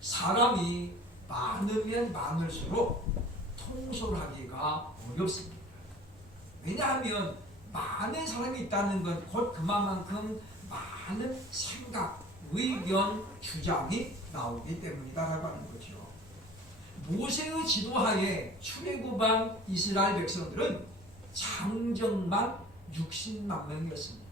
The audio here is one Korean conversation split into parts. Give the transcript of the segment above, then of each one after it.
사람이 많으면 많을수록 통솔하기가 어렵습니다. 왜냐하면 많은 사람이 있다는 건 곧 그만큼 많은 생각, 의견, 주장이 나오기 때문이다라고 하는 거죠. 모세의 지도하에 출애굽한 이스라엘 백성들은 장정만 60만 명이었습니다.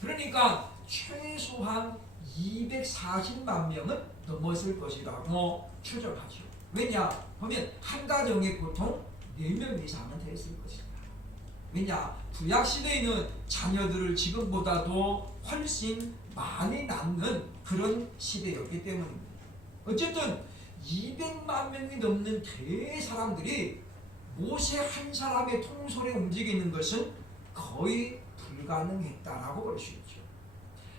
그러니까 최소한 240만 명은 넘었을 것이라고 추정하죠. 왜냐 하면 한 가정에 보통 4명 이상은 됐을 것이다. 왜냐 구약시대에는 자녀들을 지금보다도 훨씬 많이 낳는 그런 시대였기 때문입니다. 어쨌든 200만 명이 넘는 대사람들이 모세 한 사람의 통솔에 움직이는 것은 거의 불가능했다라고 볼 수 있죠.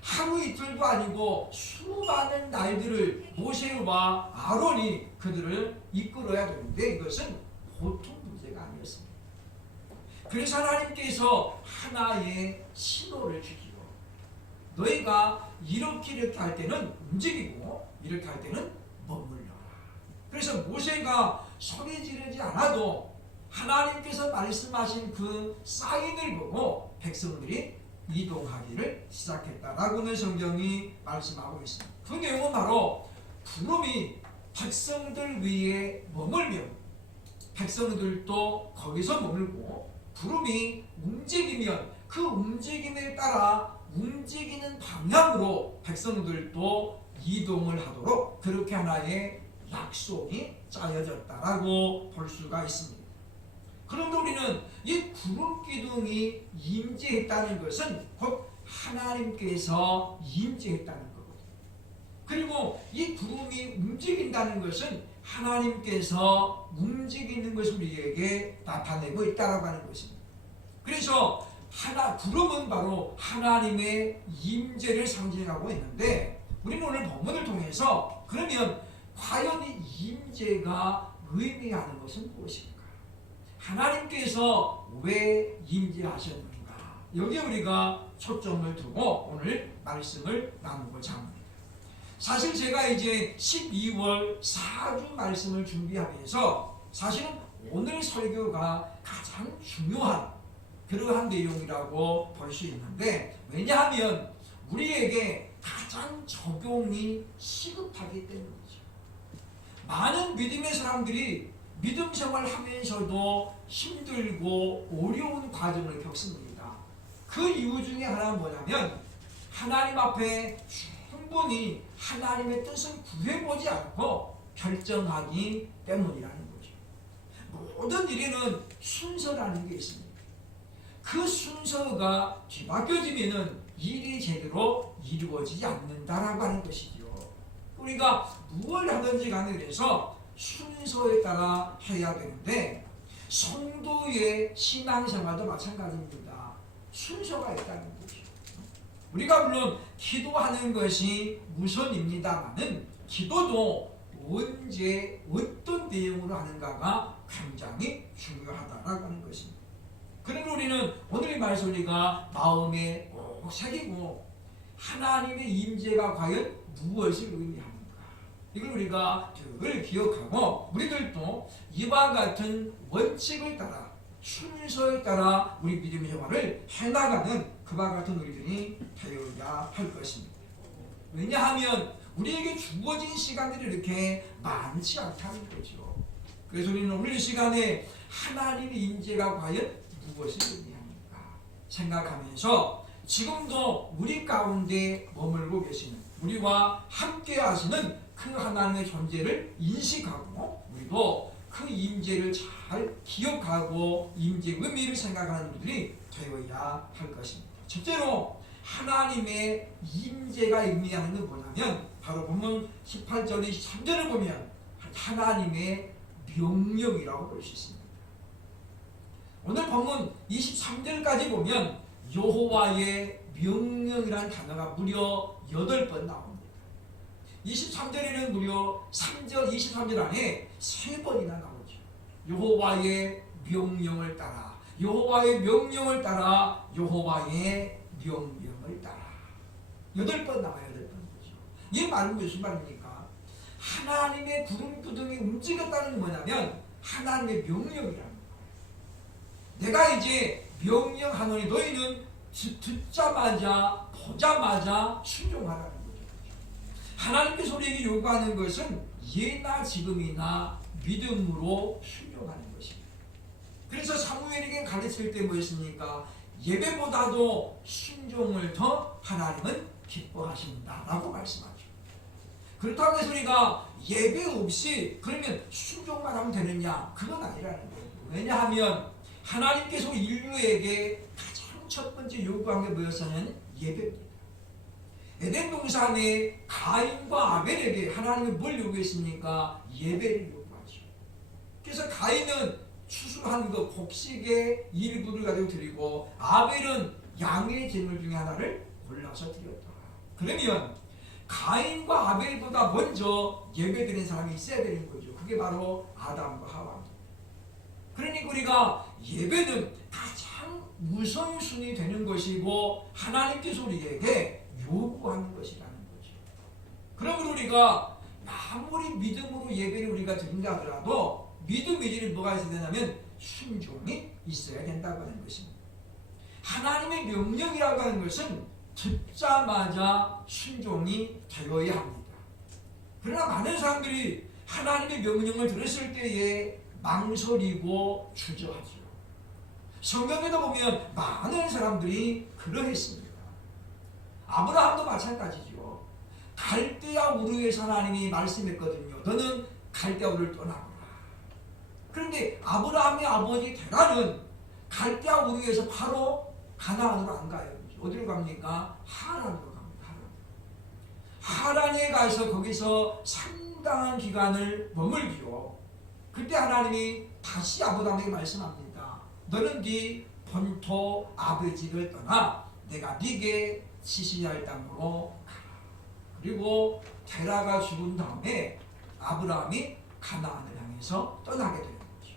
하루 이틀도 아니고 수많은 날들을 모세와 아론이 그들을 이끌어야 되는데 이것은 보통 문제가 아니었습니다. 그래서 하나님께서 하나의 신호를 주기로 너희가 이렇게 할 때는 움직이고 이렇게 할 때는 머물러라. 그래서 모세가 소리 지르지 않아도 하나님께서 말씀하신 그 사인을 보고 백성들이 이동하기를 시작했다라고는 성경이 말씀하고 있습니다. 그 내용은 바로 구름이 백성들 위에 머물며 백성들도 거기서 머물고 구름이 움직이면 그 움직임에 따라 움직이는 방향으로 백성들도 이동을 하도록 그렇게 하나의 약속이 짜여졌다라고 볼 수가 있습니다. 그런데 우리는 이 구름 기둥이 임재했다는 것은 곧 하나님께서 임재했다는 거거든요. 그리고 이 구름이 움직인다는 것은 하나님께서 움직이는 것을 우리에게 나타내고 있다고 하는 것입니다. 그래서 구름은 바로 하나님의 임재를 상징하고 있는데 우리는 오늘 본문을 통해서 그러면 과연 이 임재가 의미하는 것은 무엇인가? 하나님께서 왜 임재하셨는가? 여기에 우리가 초점을 두고 오늘 말씀을 나누고자 합니다. 사실 제가 이제 12월 4주 말씀을 준비하면서 사실은 오늘 설교가 가장 중요한 그러한 내용이라고 볼 수 있는데 왜냐하면 우리에게 가장 적용이 시급하기 때문이죠. 많은 믿음의 사람들이 믿음 생활하면서도 힘들고 어려운 과정을 겪습니다. 그 이유 중에 하나는 뭐냐면 하나님 앞에 충분히 하나님의 뜻을 구해보지 않고 결정하기 때문이라는 거죠. 모든 일에는 순서라는 게 있습니다. 그 순서가 뒤바뀌어지면 일이 제대로 이루어지지 않는다라고 하는 것이죠. 우리가 무엇을 하든지 간에 그래서 순서에 따라 해야 되는데 성도의 신앙생활도 마찬가지입니다. 순서가 있다는 거죠. 우리가 물론 기도하는 것이 우선입니다만은 기도도 언제 어떤 내용으로 하는가가 굉장히 중요하다라고 하는 것입니다. 그러면 우리는 오늘의 말씀 우리가 마음에 꼭 새기고 하나님의 임재가 과연 무엇을 의미하는가 이걸 우리가 늘 기억하고 우리들도 이와 같은 원칙을 따라 순서에 따라 우리 믿음의 생활을 해나가는 그와 같은 우리들이 되어야 할 것입니다. 왜냐하면 우리에게 주어진 시간들이 이렇게 많지 않다는 거죠. 그래서 우리는 오늘 시간에 하나님의 임재가 과연 무엇을 의미합니까? 생각하면서 지금도 우리 가운데 머물고 계시는 우리와 함께 하시는 그 하나님의 존재를 인식하고 우리도 그 임재를 잘 기억하고 임재의 의미를 생각하는 우리들이 되어야 할 것입니다. 첫째로 하나님의 임재가 의미하는 건 뭐냐면 바로 본문 18절 23절을 보면 하나님의 명령이라고 볼 수 있습니다. 오늘 본문 23절까지 보면 여호와의 명령이라는 단어가 무려 8번 나옵니다. 23절에는 무려 3절 23절 안에 3번이나 나오죠. 여호와의 명령을 따라 여호와의 명령을 따라 여호와의 명령을 따라 8번 나와요. 8번 거죠. 이 말은 무슨 말입니까? 하나님의 구름기둥이 움직였다는 게 뭐냐면 하나님의 명령이라는 거예요. 내가 이제 명령하노니 너희는 듣자마자 보자마자 순종하라는 거죠. 하나님께서 우리에게 요구하는 것은 예나 지금이나 믿음으로 순종하는 것입니다. 그래서 사무엘에게 가르칠 때 뭐였습니까? 예배보다도 순종을 더 하나님은 기뻐하신다라고 말씀하죠. 그렇다고 해서 우리가 예배 없이 그러면 순종만 하면 되느냐? 그건 아니라는 거예요. 왜냐하면 하나님께서 인류에게 가장 첫 번째 요구한 게 뭐였냐면 예배입니다. 에덴 동산에 가인과 아벨에게 하나님은 뭘 요구했습니까? 예배를 요구하죠. 그래서 가인은 추수한 그 곡식의 일부를 가지고 드리고 아벨은 양의 제물 중에 하나를 골라서 드렸다. 그러면 가인과 아벨보다 먼저 예배드린 사람이 있어야 되는 거죠. 그게 바로 아담과 하와입니다. 그러니까 우리가 예배는 가장 우선순위 되는 것이고 하나님께서 우리에게 요구하는 것이라는 거죠. 그러면 우리가 아무리 믿음으로 예배를 우리가 드린다 하더라도 믿음 이전에 뭐가 있어야 되냐면 순종이 있어야 된다고 하는 것입니다. 하나님의 명령이라고 하는 것은 듣자마자 순종이 되어야 합니다. 그러나 많은 사람들이 하나님의 명령을 들었을 때에 망설이고 주저하죠. 성경에도 보면 많은 사람들이 그러했습니다. 아브라함도 마찬가지죠. 갈대아 우르에서 하나님이 말씀했거든요. 너는 갈대아 우르를 떠나거라. 그런데 아브라함의 아버지 데라는 갈대아 우르에서 바로 가나안으로 안 가요. 어디로 갑니까? 하란으로 갑니다. 하란에 가서 거기서 상당한 기간을 머물기로 그때 하나님이 다시 아브라함에게 말씀합니다. 너는 네 본토 아버지를 떠나 내가 네게 지시할 땅으로 가라. 그리고 데라가 죽은 다음에 아브라함이 가나안을 향해서 떠나게 되는 거죠.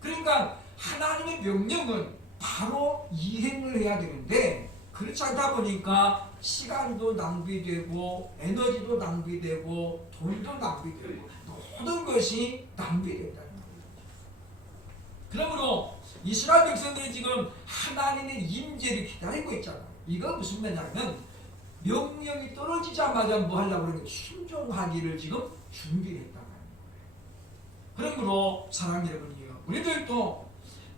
그러니까 하나님의 명령은 바로 이행을 해야 되는데 그렇지 않다 보니까 시간도 낭비되고 에너지도 낭비되고 돈도 낭비되고 모든 것이 낭비된다는 거예요. 그러므로 이스라엘 백성들이 지금 하나님의 임재를 기다리고 있잖아요. 이거 무슨 말이냐면 명령이 떨어지자마자 뭐 하려고 그러면 순종하기를 지금 준비를 했다는 거예요. 그러므로 사랑하는 여러분이요, 우리들도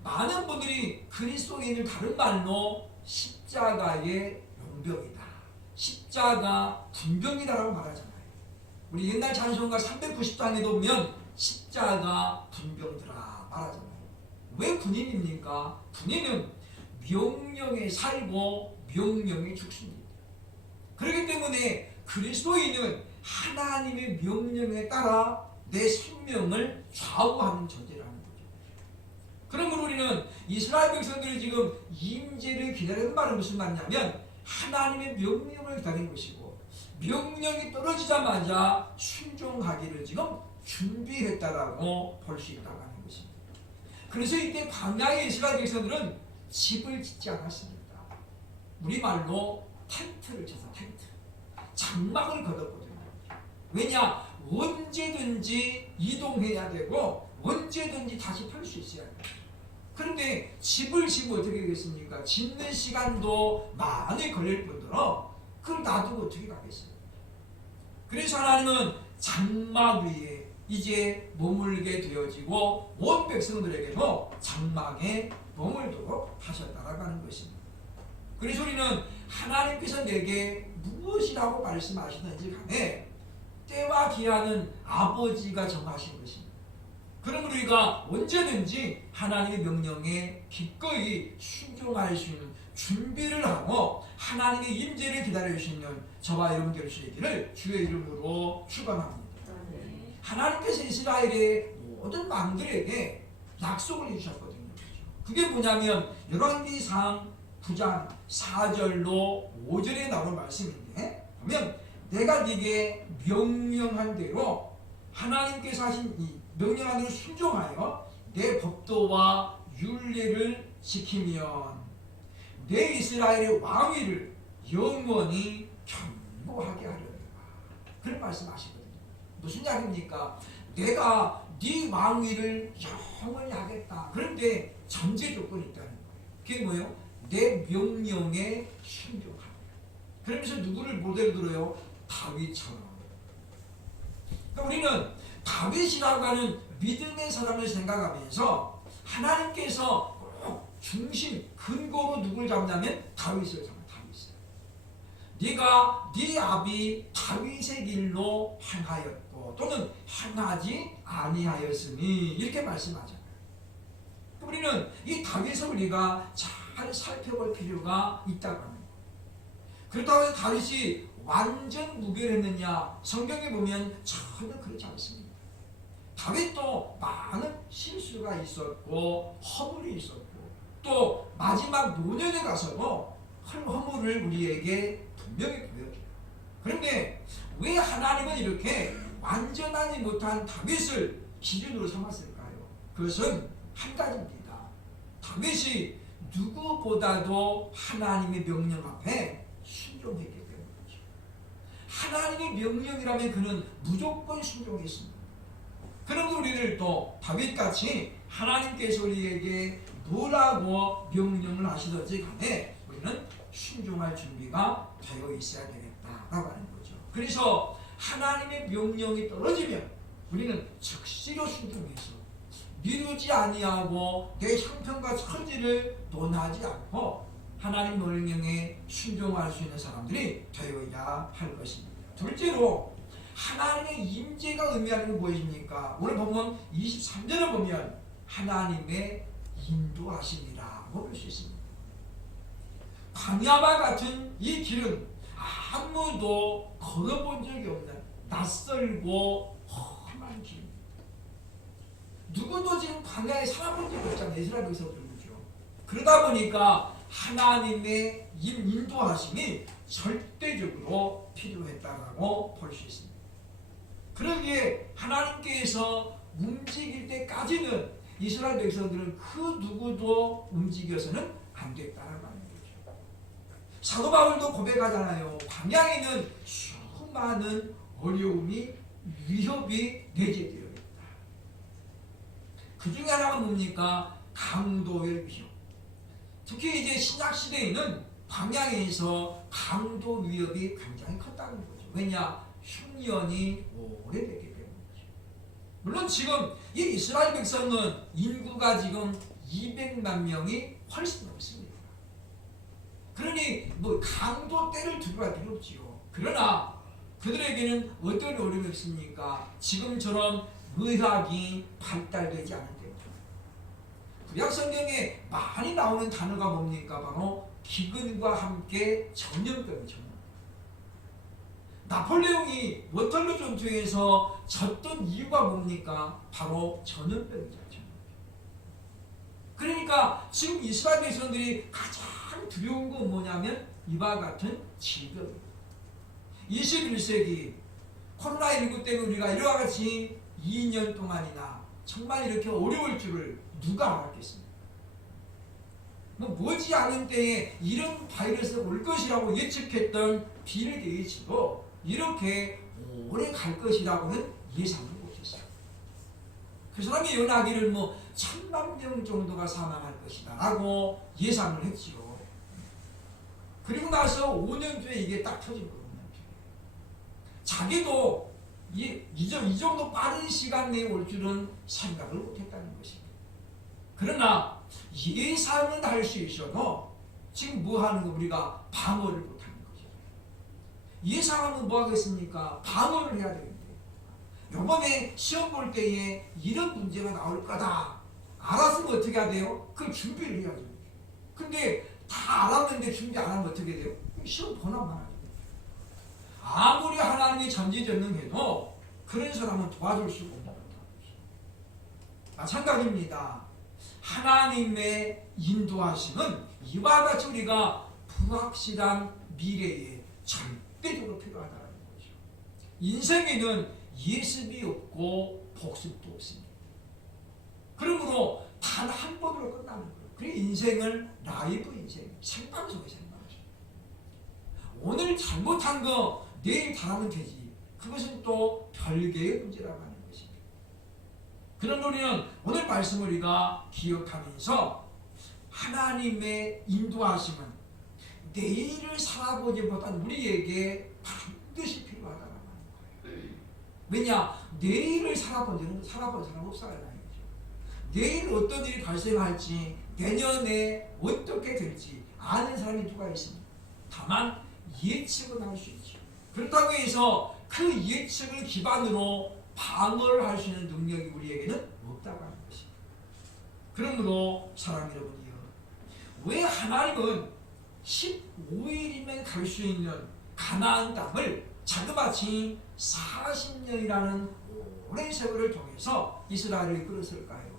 많은 분들이 그리스도인을 다른 말로 십자가의 용병이다, 십자가 군병이다라고 말하잖아요. 우리 옛날 찬송가 390단에도 보면 십자가 군병들아 말하잖아요. 왜 군인입니까? 군인은 명령에 살고 명령에 죽습니다. 그렇기 때문에 그리스도인은 하나님의 명령에 따라 내 생명을 좌우하는 존재라는 거죠. 그러므로 우리는 이스라엘 백성들이 지금 임재를 기다리는 말은 무슨 말이냐면 하나님의 명령을 기다리는 것이고 명령이 떨어지자마자 순종하기를 지금 준비했다라고 볼 수 있다고 하는 것입니다. 그래서 이때 광야의 이스라엘 백성들은 집을 짓지 않았습니다. 우리말로 텐트를 쳐서 텐트, 장막을 걷었거든요. 왜냐? 언제든지 이동해야 되고 언제든지 다시 펼 수 있어야 돼요. 그런데 집을 지면 어떻게 되겠습니까? 짓는 시간도 많이 걸릴 뿐더러 그걸 놔두고 어떻게 가겠어요? 그래서 하나님은 장막 위에 이제 머물게 되어지고 온 백성들에게도 장막에 머물도록 하셨다라고 하는 것입니다. 그래서 우리는 하나님께서 내게 무엇이라고 말씀하시는지 간에 때와 기한은 아버지가 정하신 것입니다. 그러므로 우리가 언제든지 하나님의 명령에 기꺼이 순종할 수 있는 준비를 하고 하나님의 임재를 기다릴 수 있는 저와 여러분 될 수 있기를 주의 이름으로 축원합니다. 하나님께서 이스라엘의 모든 왕들에게 약속을 해주셨거든요. 그게 뭐냐면 열왕기상 9장 4절로 5절에 나오는 말씀인데 보면 내가 네게 명령한 대로 하나님께서 하신 이 명령한 대로 순종하여 내 법도와 율례를 지키면 내 이스라엘의 왕위를 영원히 견고하게 하려니와 그런 말씀하시거든요. 무슨 이야기입니까? 내가 네 왕위를 영원히 하겠다. 그런데 전제 조건이 있다는 거예요. 그게 뭐예요? 내 명령에 순종하라. 그러면서 누구를 모델로 들어요? 다윗처럼. 그러니까 우리는 다윗이라고 하는 믿음의 사람을 생각하면서 하나님께서 꼭 중심, 근거로 누굴 잡냐면 다윗을 잡아요. 다윗을. 네가 네 아비 다윗의 길로 행하였고 또는 행하지 아니하였으니 이렇게 말씀하잖아요. 우리는 이 다윗을 우리가 잘 살펴볼 필요가 있다고 합니다. 그렇다고 해서 다윗이 완전 무결했느냐? 성경에 보면 전혀 그렇지 않습니다. 다윗도 많은 실수가 있었고 허물이 있었고 또 마지막 노년에 가서도 허물을 우리에게 분명히 보여줘요. 그런데 왜 하나님은 이렇게 완전하지 못한 다윗을 기준으로 삼았을까요? 그것은 한 가지입니다. 다윗이 누구보다도 하나님의 명령 앞에 순종했기 때문이죠. 하나님의 명령이라면 그는 무조건 순종했습니다. 그런 우리를 또 다윗같이 하나님께서 우리에게 뭐라고 명령을 하시든지 간에 우리는 순종할 준비가 되어 있어야 되겠다라고 하는 거죠. 그래서 하나님의 명령이 떨어지면 우리는 즉시로 순종해서 미루지 아니하고 내 형편과 처지를 논하지 않고 하나님 명령에 순종할 수 있는 사람들이 되어야 할 것입니다. 둘째로 하나님의 임재가 의미하는 건 무엇입니까? 오늘 보면 23절을 보면 하나님의 인도하심이라고 볼 수 있습니다. 광야와 같은 이 길은 아무도 걸어본 적이 없는 낯설고 험한 길입니다. 누구도 지금 광야에 살아본 적이 없잖아요. 이스라엘 백성들이죠. 그러다 보니까 하나님의 인도하심이 절대적으로 필요했다고 볼 수 있습니다. 그러기에 하나님께서 움직일 때까지는 이스라엘 백성들은 그 누구도 움직여서는 안 됐다는 거죠. 사도 바울도 고백하잖아요. 광야에는 수많은 어려움이 위협이 내재되어 있다. 그 중에 하나가 뭡니까? 강도의 위협. 특히 이제 신약 시대에는 광야에서 강도 위협이 굉장히 컸다는 거죠. 왜냐? 흉년이 오래되기 때문이죠. 물론 지금 이 이스라엘 백성은 인구가 지금 200만 명이 훨씬 넘습니다. 그러니 뭐 강도 때를 두고 갈 필요 없지요. 그러나 그들에게는 어떤 어려움이 있습니까? 지금처럼 의학이 발달되지 않은 때문에. 구약 성경에 많이 나오는 단어가 뭡니까? 바로 기근과 함께 전염병이죠. 나폴레옹이 워털루 전투에서 졌던 이유가 뭡니까? 바로 전염병이죠. 그러니까 지금 이스라엘 백성들이 가장 두려운 건 뭐냐면 이와 같은 질병입니다. 21세기 코로나19 때문에 우리가 이와 같이 2년 동안이나 정말 이렇게 어려울 줄을 누가 알았겠습니까? 머지 않은 때에 이런 바이러스가 올 것이라고 예측했던 빌 게이츠도 이렇게 오래 갈 것이라고는 예상을 못했어요. 그 사람이 연하기를 1000만 명 정도가 사망할 것이다 라고 예상을 했지요. 그리고 나서 5년 뒤에 이게 딱 터진 거예요. 자기도 이 정도 빠른 시간 내에 올 줄은 생각을 못했다는 것입니다. 그러나 예상은 할 수 있어도 지금 뭐 하는 거 우리가 방어를 못하는 거죠. 예상하면 뭐 하겠습니까? 방어를 해야 되는데 이번에 시험 볼 때에 이런 문제가 나올 거다 알았으면 어떻게 해야 돼요? 그 준비를 해야죠. 근데 다 알았는데 준비 안 하면 어떻게 돼요? 시험 보나 말아요. 아무리 하나님이 전지전능해도 그런 사람은 도와줄 수가 없는 거다. 마찬가지입니다. 하나님의 인도하심은 이와 같이 우리가 불확실한 미래에 절대적으로 필요하다는 거죠. 인생에는 예습이 없고 복습도 없습니다. 그러므로 단 한 번으로 끝나는 거예요. 그래서 인생을 라이브 인생, 생방송에 생방송. 오늘 잘못한 거 내일 잘하면 되지. 그것은 또 별개의 문제라고 하는 것입니다. 그런 우리는 오늘 말씀을 우리가 기억하면서 하나님의 인도하심은 내일을 살아보기보다는 우리에게 반드시 필요하다는 거예요. 왜냐? 내일을 살아본 사람 없어요. 내일 어떤 일이 발생할지, 내년에 어떻게 될지 아는 사람이 누가 있습니까? 다만 예측은 할 수 있죠. 그렇다고 해서 그 예측을 기반으로 방어를 할 수 있는 능력이 우리에게는 없다고 하는 것입니다. 그러므로 사랑 여러분이요, 왜 하나님은 15일이면 갈 수 있는 가나안 땅을 자그마치 40년이라는 오랜 세월을 통해서 이스라엘을 이끌었을까요?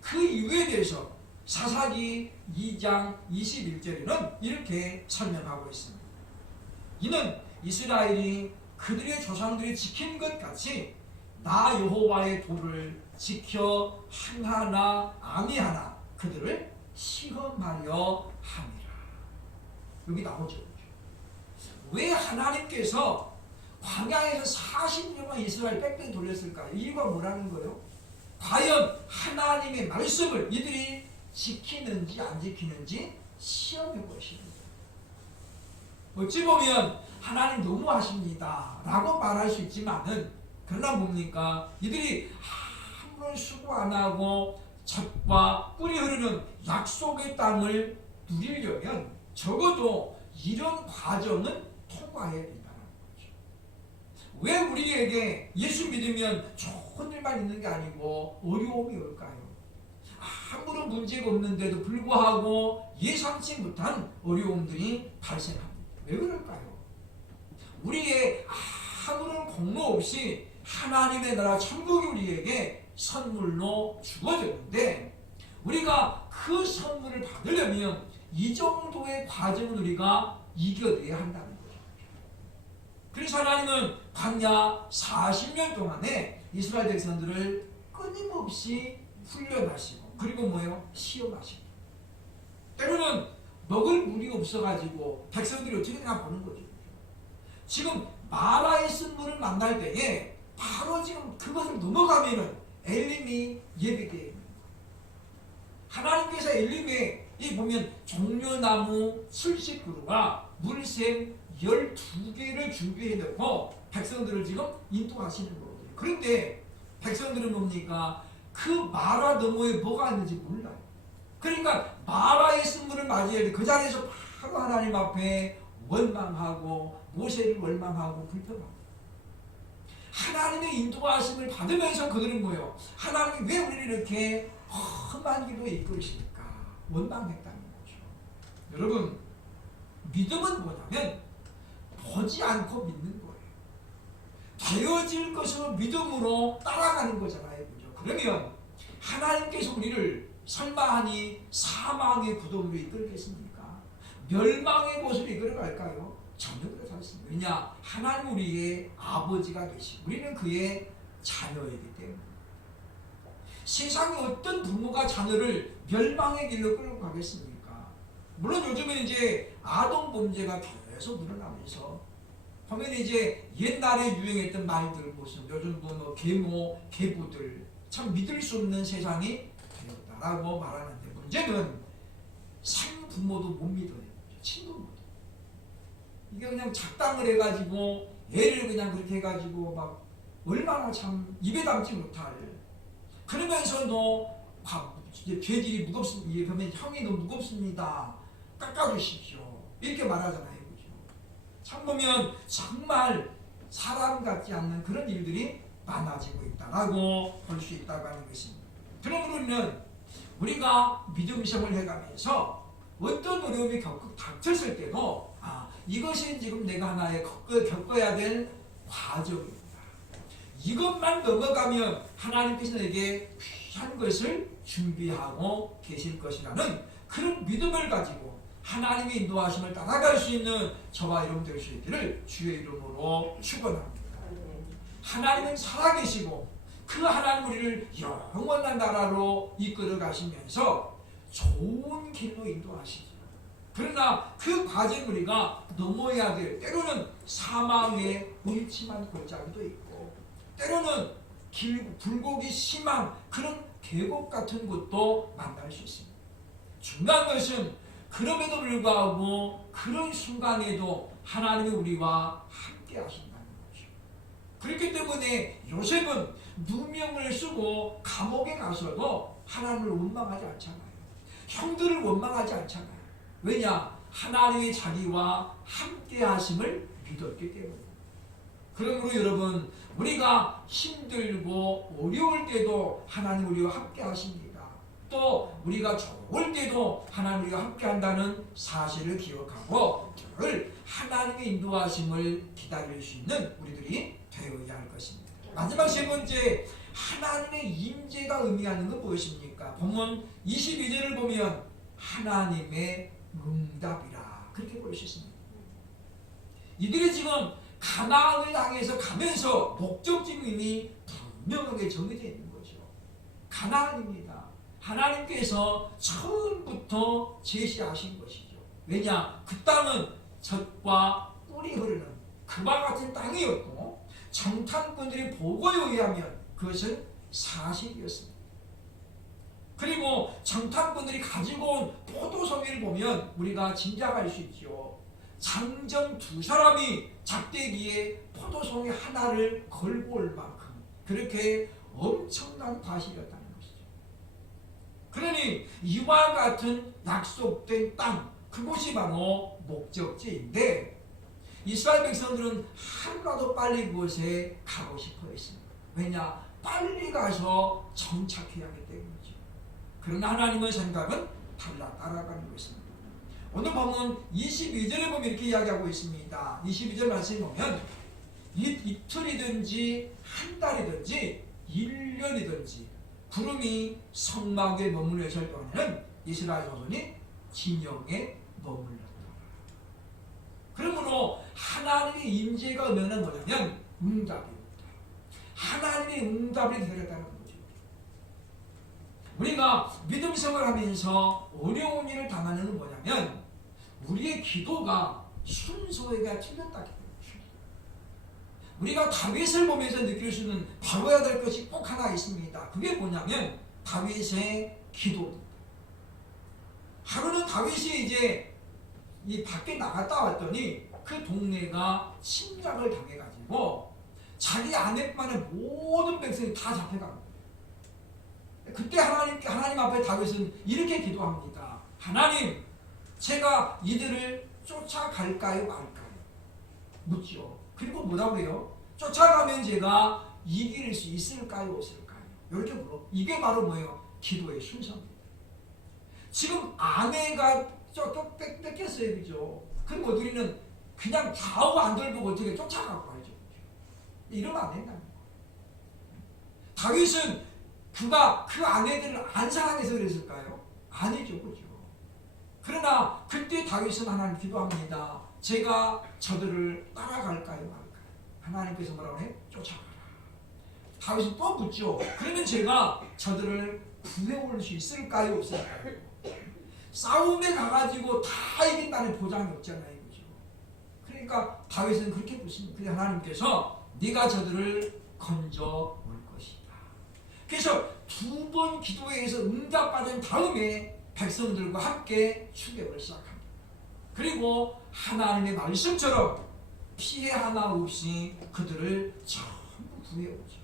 그 이유에 대해서 사사기 2장 21절에는 이렇게 설명하고 있습니다. 이는 이스라엘이 그들의 조상들이 지킨 것 같이 나 여호와의 도를 지켜 행하나 아니하나 그들을 시험하려 함이라. 여기 나오죠. 왜 하나님께서 광야에서 40년간 이스라엘 빽빽 돌렸을까요? 이유가 뭐라는 거예요? 과연 하나님의 말씀을 이들이 지키는지 안 지키는지 시험해 보시는 거예요. 어찌 보면 하나님 너무하십니다 라고 말할 수 있지만은, 그러나 뭡니까? 이들이 아무런 수고 안 하고 젖과 꿀이 흐르는 약속의 땅을 누리려면 적어도 이런 과정은 통과해야 된다는 거죠. 왜 우리에게 예수 믿으면 좋은 일만 있는 게 아니고 어려움이 올까요? 아무런 문제가 없는데도 불구하고 예상치 못한 어려움들이 발생합니다. 왜 그럴까요? 우리의 아무런 공로 없이 하나님의 나라 천국이 우리에게 선물로 주어졌는데, 우리가 그 선물을 받으려면 이 정도의 과정을 우리가 이겨내야 한다는 거죠. 그래서 하나님은 광야 40년 동안에 이스라엘 백성들을 끊임없이 훈련하시고, 그리고 뭐예요? 시험하시고, 때로는 먹을 물이 없어가지고 백성들이 어떻게 되나 보는 거죠. 지금 마라의 쓴물을 만날 때에 바로 지금 그것을 넘어가면은 엘림이 예비되어 있는 거예요. 하나님께서 엘림에 이 보면 종려나무 70그루와 물샘 12개를 준비해 놓고 백성들을 지금 인도하시는 거거든요. 그런데 백성들은 뭡니까? 그 마라 너머에 뭐가 있는지 몰라요. 그러니까 마라의 쓴물을 맞이해야 돼. 그 자리에서 바로 하나님 앞에 원망하고 모세를 원망하고 불평하고, 하나님의 인도하심을 받으면서 그들은 뭐예요? 하나님이 왜 우리를 이렇게 험한 길로 이끌으십니까? 원망했다는 거죠. 여러분, 믿음은 뭐냐면 보지 않고 믿는 거예요. 되어질 것으로 믿음으로 따라가는 거잖아요. 그죠? 그러면 하나님께서 우리를 설마하니 사망의 구덩이로 이끌겠습니까? 멸망의 곳으로 이끌어갈까요? 전혀 그렇지 않습니다. 왜냐? 하나님 우리의 아버지가 계시고 우리는 그의 자녀이기 때문에. 세상에 어떤 부모가 자녀를 멸망의 길로 끌고 가겠습니까? 물론 요즘은 이제 아동 범죄가 계속 늘어나면서 보면 이제 옛날에 유행했던 말들, 무슨 요즘 뭐 계모, 계부들, 참 믿을 수 없는 세상이 되었다라고 말하는데, 문제는 생부모도 못 믿어요. 친부모도. 이게 그냥 작당을 해가지고 애를 그냥 그렇게 해가지고 막 얼마나 참 입에 담지 못할, 그러면서도 죄질이 무겁습니다. 그러면 형이 너무 무겁습니다. 깎아주십시오. 이렇게 말하잖아요. 그죠? 참 보면 정말 사람 같지 않는 그런 일들이 많아지고 있다라고 볼 수 있다고 하는 것입니다. 그러므로 우리는 우리가 믿음 시험을 해가면서 어떤 어려움이 닥쳤을 때도 이것이 지금 내가 하나의 겪어야 될 과정입니다. 이것만 넘어가면 하나님께서 내게 귀한 것을 준비하고 계실 것이라는 그런 믿음을 가지고 하나님의 인도하심을 따라갈 수 있는 저와 여러분 될 수 있기를 주의 이름으로 축원합니다. 하나님은 살아계시고 그 하나님 우리를 영원한 나라로 이끌어 가시면서 좋은 길로 인도하시죠. 그러나 그 과정 우리가 넘어야 될, 때로는 사망의 음침한 골짜기도 있고 때로는 길고 굴곡이 심한 그런 계곡 같은 곳도 만날 수 있습니다. 중요한 것은 그럼에도 불구하고 그런 순간에도 하나님이 우리와 함께 하신다는 거죠. 그렇기 때문에 요셉은 누명을 쓰고 감옥에 가서도 하나님을 원망하지 않잖아요. 형들을 원망하지 않잖아요. 왜냐? 하나님이 자기와 함께 하심을 믿었기 때문에. 그러므로 여러분, 우리가 힘들고 어려울 때도 하나님 우리와 함께 하십니다. 또 우리가 좋을 때도 하나님 우리와 함께 한다는 사실을 기억하고 늘 하나님의 인도하심을 기다릴 수 있는 우리들이 되어야 할 것입니다. 마지막 세 번째, 하나님의 임재가 의미하는 건 무엇입니까? 본문 22절을 보면 하나님의 응답이라 그렇게 볼 수 있습니다. 이들이 지금 가나안을 향해서 가면서 목적지임이 분명하게 정해져 있는 거죠. 가나안입니다. 하나님께서 처음부터 제시하신 것이죠. 왜냐? 그 땅은 젖과 꿀이 흐르는 그와 같은 땅이었고 정탐꾼들의 보고에 의하면 그것은 사실이었습니다. 그리고 정탐꾼들이 가지고 온 포도송이를 보면 우리가 짐작할 수 있죠. 장정 두 사람이 작대기에 포도송이 하나를 걸고 올 만큼 그렇게 엄청난 과실이었다는 것이죠. 그러니 이와 같은 약속된 땅, 그곳이 바로 목적지인데 이스라엘 백성들은 하루라도 빨리 그곳에 가고 싶어 했습니다. 왜냐? 빨리 가서 정착해야 하기 때문이죠. 그러나 하나님의 생각은 달라 따라가는 것입니다. 오늘 보면 22절에 보면 이렇게 이야기하고 있습니다. 22절 말씀에 보면 이틀이든지 한 달이든지 1년이든지 구름이 성막 위에 머물러 있을 동안에는 이스라엘 자손이 진영에 머물렀다. 그러므로 하나님의 임재가 의미하는 뭐냐면 응답입니다. 하나님의 응답이 되었다는 거죠. 우리가 믿음 생활하면서 어려운 일을 당하는 건 뭐냐면 우리의 기도가 순서가 틀렸다. 우리가 다윗을 보면서 느낄 수 있는 바로야 될 것이 꼭 하나 있습니다. 그게 뭐냐면 다윗의 기도입니다. 하루는 다윗이 이제 이 밖에 나갔다 왔더니 그 동네가 침략을 당해가지고 자기 아내만의 모든 백성이 다 잡혀갑니다. 그때 하나님 앞에 다윗은 이렇게 기도합니다. 하나님, 제가 이들을 쫓아갈까요 말까요? 묻죠. 그리고 뭐라고 해요? 쫓아가면 제가 이길 수 있을까요 없을까요? 이렇게 물어. 이게 바로 뭐예요? 기도의 순서입니다. 지금 아내가 뺏겼어요. 그죠? 그럼 우리는 그냥 좌우 안 돌보고 어떻게 쫓아가고 하죠. 이러면 안 된다는 거예요. 다윗은 그가 그 아내들을 안 사랑해서 그랬을까요? 아니죠. 그죠? 그러나 그때 다윗은 하나님 기도합니다. 제가 저들을 따라갈까요 말까요? 하나님께서 뭐라고 해? 쫓아가라. 다윗은 또 묻죠. 그러면 제가 저들을 구해올 수 있을까요 없을까요? 싸움에 가가지고 다 이긴다는 보장이 없잖아요. 그죠? 그러니까 다윗은 그렇게 묻습니다. 그래서 하나님께서 네가 저들을 건져 올 것이다. 그래서 두 번 기도에 의해서 응답받은 다음에 백성들과 함께 출애굽을 시작합니다. 그리고 하나님의 말씀처럼 피해 하나 없이 그들을 전부 구해오죠.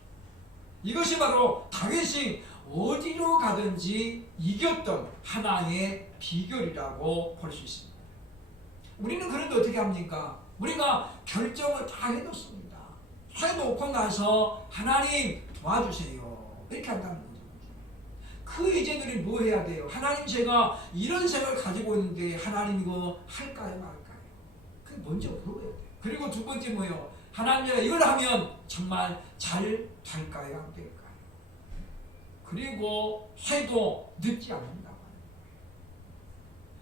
이것이 바로 다윗이 어디로 가든지 이겼던 하나의 비결이라고 볼 수 있습니다. 우리는 그런데 어떻게 합니까? 우리가 결정을 다 해놓습니다. 해놓고 나서 하나님 도와주세요. 이렇게 한다는 거죠. 그 이제들이 뭐 해야 돼요? 하나님, 제가 이런 생각을 가지고 있는데 하나님 이거 할까요 말까요? 그 먼저 물어봐야 돼요. 그리고 두 번째 뭐예요? 하나님, 제가 이걸 하면 정말 잘 될까요 안 될까요? 그리고 해도 늦지 않는다고 하는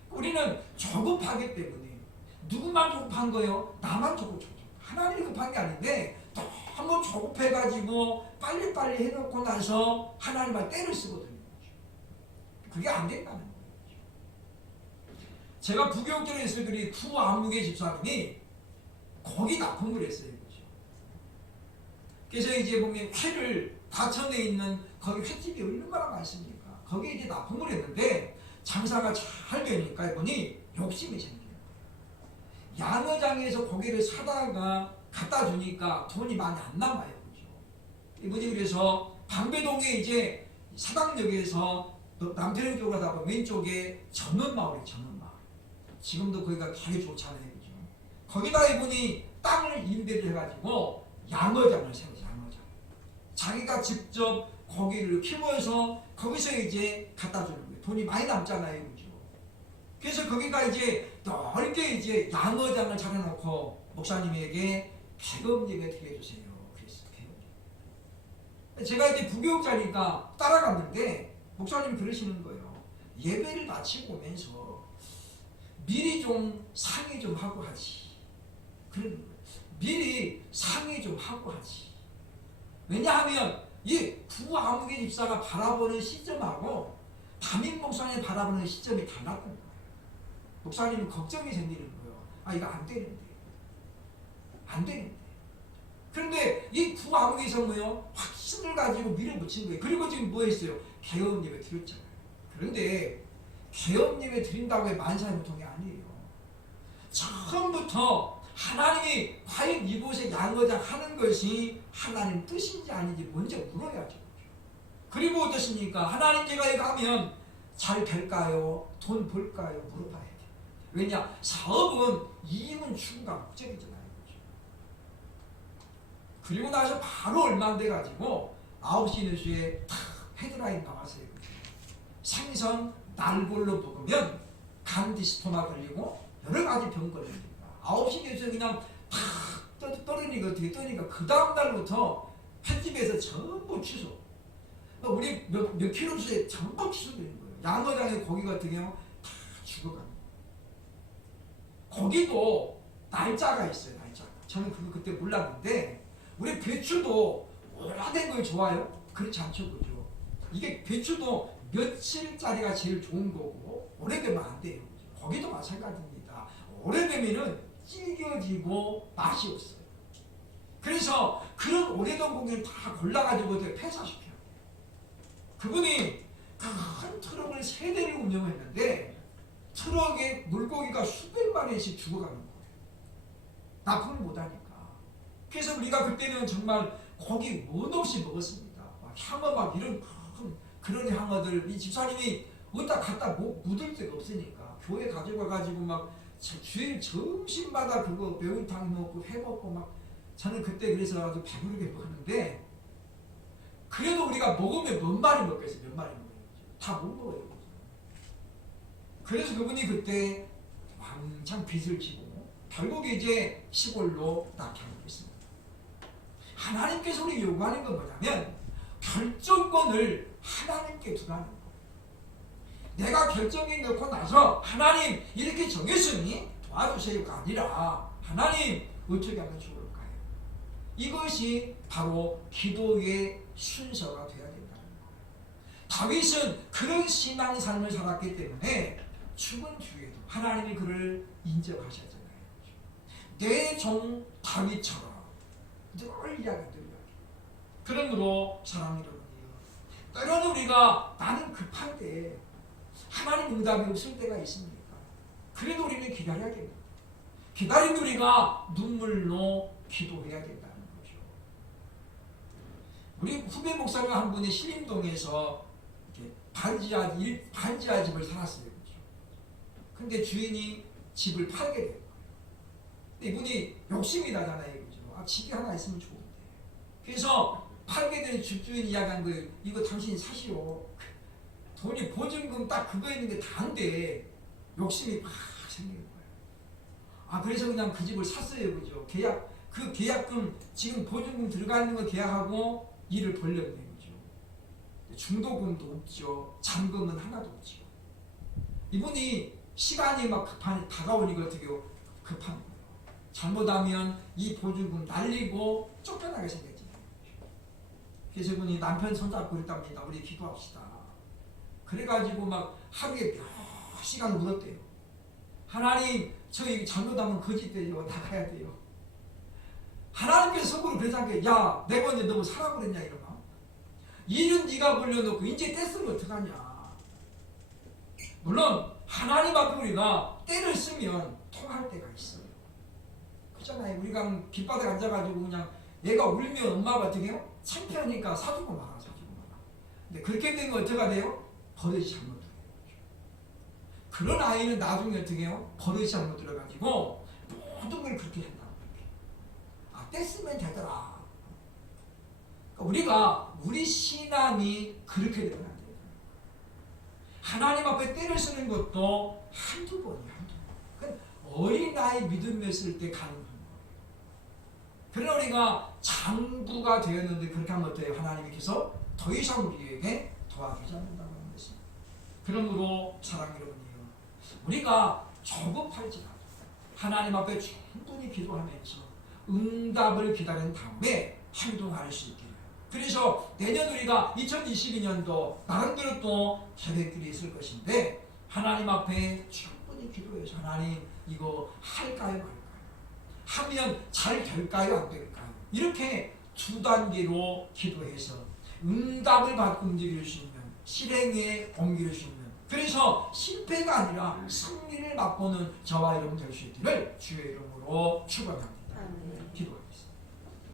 거예요. 우리는 조급하기 때문에 누구만 조급한 거예요? 나만 조급한 거예요. 하나님이 급한 게 아닌데 너무 조급해가지고 빨리빨리 해놓고 나서 하나님을 때를 쓰거든요. 그게 안 된다는 거예요. 제가 부교육전에 있을 때이 구암무개 집사님이 거기 납품을 했어요. 그죠? 그래서 이제 보면 회를 과천에 있는 거기 횟집이 얼마나 많습니까? 거기에 이제 납품을 했는데 장사가 잘 되니까 보니 욕심이 생기는 거예요. 양어장에서 고기를 사다가 갖다 주니까 돈이 많이 안 남아요. 그죠? 이분이 그래서 방배동에 이제 사당역에서 남태령 쪽으로 가다 보면 왼쪽에 전원마을이에요. 전원마을. 지금도 거기가 되게 좋잖아요. 그죠? 거기다 이분이 땅을 임대를 해가지고 양어장을 세웠어요. 양어장. 자기가 직접 고기를 키워서 거기서 이제 갖다 주는 거예요. 돈이 많이 남잖아요. 그죠? 그래서 거기가 이제 넓게 이제 양어장을 차려놓고 목사님에게 개업 예배 드려주세요. 그랬어요. 제가 이제 부교육자니까 따라갔는데 목사님 그러시는 거예요. 예배를 마치고 오면서 미리 좀 상의 좀 하고 하지. 그런 거예요. 미리 상의 좀 하고 하지. 왜냐하면 이 구아무개 집사가 바라보는 시점하고 담임 목사님이 바라보는 시점이 달랐던 거예요. 목사님은 걱정이 생기는 거예요. 아, 이거 안 되는데. 안 되는데. 그런데 이 구아무개에서 뭐요? 확신을 가지고 밀어붙인 거예요. 그리고 지금 뭐 했어요? 개업 예배 드렸잖아요. 그런데 개업 예배 드린다고 해 만사무통이 아니에요. 처음부터 하나님이 과연 이곳에 양어장 하는 것이 하나님 뜻인지 아닌지 먼저 물어야죠. 그리고 어떻습니까? 하나님 제가 여기 가면 잘 될까요? 돈 벌까요? 물어봐야 돼요. 왜냐? 사업은 이익은 추구가 목적이잖아요. 그리고 나서 바로 얼마 안 돼가지고 9시 뉴스에 탁 헤드라인 나왔어요. 생선 날골로 먹으면 간디스토마 걸리고 여러 가지 병 걸립니다. 9시 뉴스에 그냥 탁 떨어지니까 떠니까 그 다음 달부터 횟집에서 전부 취소. 우리 몇 킬로수에 전부 취소되는 거예요. 양어장의 고기 같은 경우 다 죽어갑니다. 고기도 날짜가 있어요. 날짜가. 저는 그거 그때 몰랐는데 우리 배추도 오래된 걸 좋아요? 그렇지 않죠. 그죠? 이게 배추도 며칠짜리가 제일 좋은 거고 오래되면 안 돼요. 고기도 마찬가지입니다. 오래되면은 질겨지고 맛이 없어요. 그래서 그런 오래된 고기를 다 골라가지고 폐사시켜요. 그분이 큰 트럭을 3대를 운영했는데 트럭에 물고기가 수백만 원씩 죽어가는 거예요. 납품을 못하니까. 그래서 우리가 그때는 정말 고기 못 없이 먹었습니다. 막 향어 막 이런 그런 향어들 이 집사님이 어디다 갖다 묻을 데가 없으니까 교회 가져가가지고 막 주일 점심마다 그거 매운탕 먹고 회 먹고 막 저는 그때 그래서 아주 배부르게 먹었는데 그래도 우리가 먹으면 몇 마리 먹겠어요. 몇 마리 먹어요. 다 못 먹어요. 그래서 그분이 그때 왕창 빚을 지고 결국에 이제 시골로 낙향을 했습니다. 하나님께서 우리 요구하는 건 뭐냐면 결정권을 하나님께 두라는 거예요. 내가 결정에 넣고 나서 하나님 이렇게 정했으니 도와주세요가 아니라 하나님 어떻게 하면 좋을까요? 이것이 바로 기도의 순서가 되어야 된다는 거예요. 다윗은 그런 신앙 삶을 살았기 때문에 죽은 뒤에도 하나님이 그를 인정하셨잖아요. 내 종 다윗처럼 늘 이야기들 그러므로 사랑하는 여러분이요. 때로는 우리가 나는 급한데 하나님 응답이 없을 때가 있습니까? 그래도 우리는 기다려야 됩니다. 기다린 우리가 눈물로 기도해야 된다는 거죠. 우리 후배 목사님 한 분이 신림동에서 반지하 집을 살았어요. 그렇죠? 근데 주인이 집을 팔게 된 거예요. 이분이 욕심이 나잖아요. 그렇죠? 아, 집이 하나 있으면 좋은데. 그래서 팔게 된 집주인이 이야기한 거예요. 이거 당신이 사시오. 돈이 보증금 딱 그거 있는 게 다인데 욕심이 막 생기는 거예요. 아, 그래서 그냥 그 집을 샀어요. 그죠? 그 계약금 지금 보증금 들어가 있는 거 계약하고 일을 벌렸네요. 그죠? 중도금도 없죠. 잔금은 하나도 없죠. 이분이 시간이 막 다가오니까 어떻게 급한 거예요. 잘못하면 이 보증금 날리고 쫓겨나게 생겼잖아요. 그래서 이분이 남편 손잡고 그랬답니다. 우리 기도합시다. 그래가지고 막 하루에 몇 시간 울었대요. 하나님, 저희 잘못하면 거짓돼요. 나가야 돼요. 하나님께서 속으로 그러지 않게 야 내가 언제 너무 살아버렸냐 이런 거. 일은 네가 벌려놓고 이제 떼쓰면 어떡하냐. 물론 하나님 앞에 우리가 때를 쓰면 통할 때가 있어요. 그렇잖아요. 우리가 길바닥에 앉아가지고 그냥 얘가 울면 엄마가 어떻게 해요? 창피하니까 사주고 말아. 근데 그렇게 되면 어떻게 돼요? 버릇이 잘못 들어요. 그런 아이는 나중에 어떻게 해요? 버릇이 잘못 들어가지고 모든 걸 그렇게 한다고. 아, 떼쓰면 되더라. 그러니까 우리가 우리 신앙이 그렇게 되면 안 돼요. 하나님 앞에 때를 쓰는 것도 한두 번이에요. 한두 번. 어린아이 믿음이었을 때 가는 거예요. 그러나 우리가 장부가 되었는데 그렇게 하면 어때요? 하나님께서 더 이상 우리에게 도와주지 않는다고 하는 것입니다. 그러므로 사랑하는 여러분이요, 우리가 조급할지 않고 하나님 앞에 충분히 기도하면서 응답을 기다린 다음에 행동할 수 있게 해요. 그래서 내년 우리가 2022년도 나름대로 또 계획들이 있을 것인데 하나님 앞에 충분히 기도해서 하나님 이거 할까요 말까요? 하면 잘 될까요 안 될까요? 이렇게 두 단계로 기도해서 응답을 받고 움직일 수 있는 실행에 옮길 수 있는, 그래서 실패가 아니라 승리를 맛보는 저와 여러분 될 수 있기를 주의 이름으로 축원합니다. 기도.